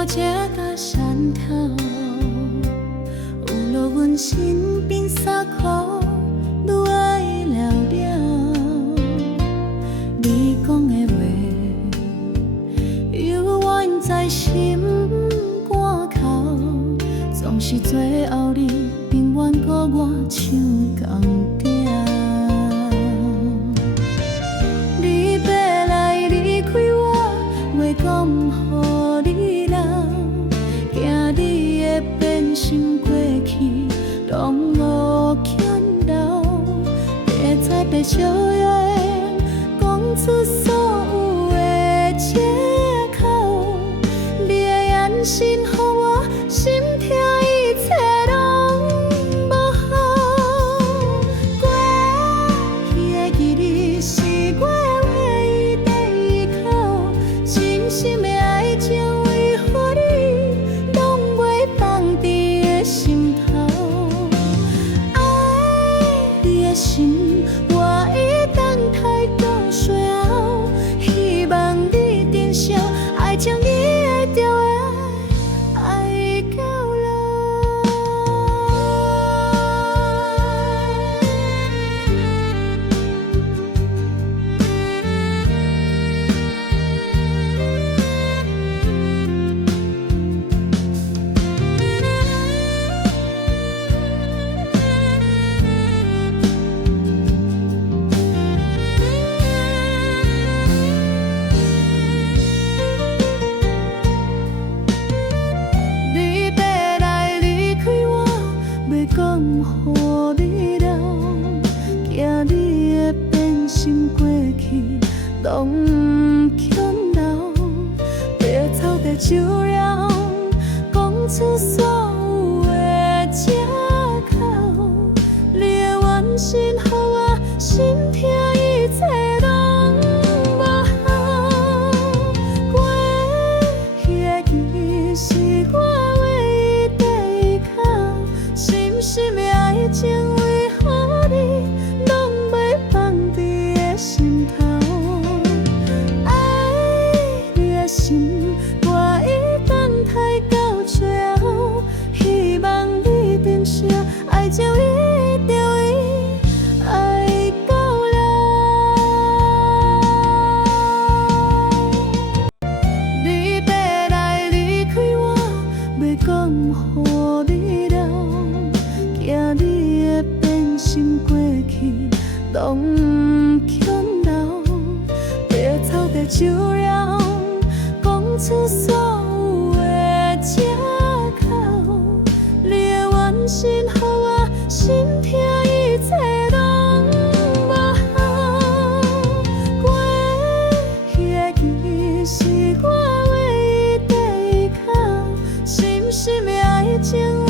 我这甲山头，有落阮身边衫裤，愈爱了了。你讲的话，犹原在心肝口，总是最后你永远搁我唱同调。你要来离开我，话讲予你留，惊你的变心过去，拢无欠留。别再白笑的讲出所有的借口，你的眼神予我心痛，一切拢无好。过去的记忆是我的唯一的依靠，真心的爱情为何你拢袂放伫的心头？爱你的心，我已等待到最后，希望你珍惜，爱情你会着的爱到老。你要来离开我，要讲予你留，惊你的变心过去，拢毋欠留。别草地酒了，讲出所有的借口，你的原心予我心痛，一切拢无好。过去的记忆是我唯一的依靠，深深的爱情为何你拢袂放伫的心头？爱你的心，我已等待到最后，希望你珍惜，爱情一着伊爱到老。你要来离开我，要讲予你留，惊你的变心过去，拢毋欠留。别草地酒了，讲出所有的借口，你的原心予我心痛，一切拢无好。过去的记忆是我唯一的依靠，深深的爱情。